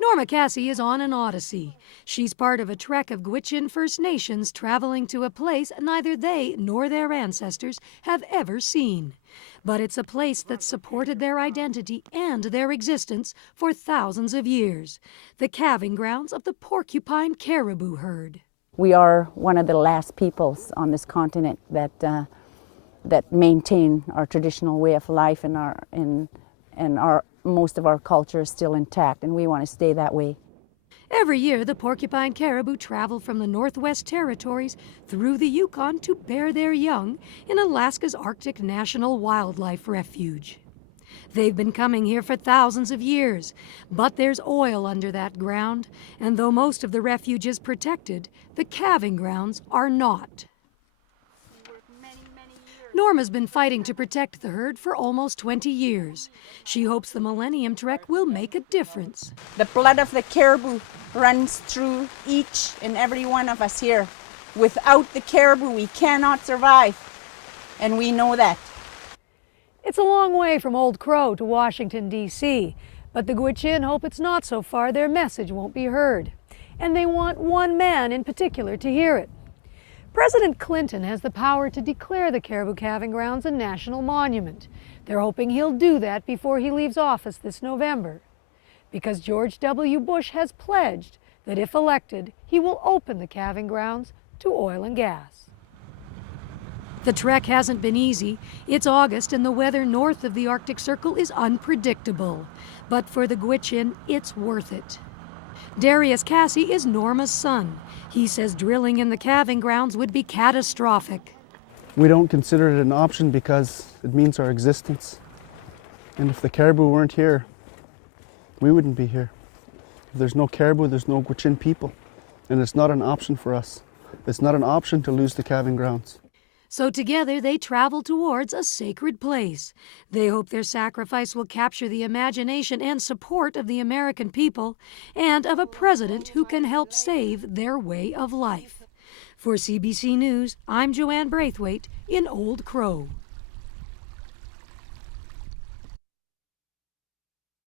Norma Cassie is on an odyssey. She's part of a trek of Gwich'in First Nations traveling to a place neither they nor their ancestors have ever seen. But it's a place that supported their identity and their existence for thousands of years. The calving grounds of the porcupine caribou herd. We are one of the last peoples on this continent that maintain our traditional way of life, and most of our culture is still intact, and we want to stay that way. Every year, the porcupine caribou travel from the Northwest Territories through the Yukon to bear their young in Alaska's Arctic National Wildlife Refuge. They've been coming here for thousands of years, but there's oil under that ground, and though most of the refuge is protected, the calving grounds are not. Norma's been fighting to protect the herd for almost 20 years. She hopes the Millennium Trek will make a difference. The blood of the caribou runs through each and every one of us here. Without the caribou, we cannot survive, and we know that. It's a long way from Old Crow to Washington, D.C., but the Gwich'in hope it's not so far their message won't be heard. And they want one man in particular to hear it. President Clinton has the power to declare the caribou calving grounds a national monument. They're hoping he'll do that before he leaves office this November, because George W. Bush has pledged that if elected, he will open the calving grounds to oil and gas. The trek hasn't been easy. It's August and the weather north of the Arctic Circle is unpredictable. But for the Gwich'in, it's worth it. Darius Cassie is Norma's son. He says drilling in the calving grounds would be catastrophic. We don't consider it an option because it means our existence. And if the caribou weren't here, we wouldn't be here. If there's no caribou, there's no Gwich'in people. And it's not an option for us. It's not an option to lose the calving grounds. So together they travel towards a sacred place. They hope their sacrifice will capture the imagination and support of the American people and of a president who can help save their way of life. For CBC News, I'm Joanne Braithwaite in Old Crow.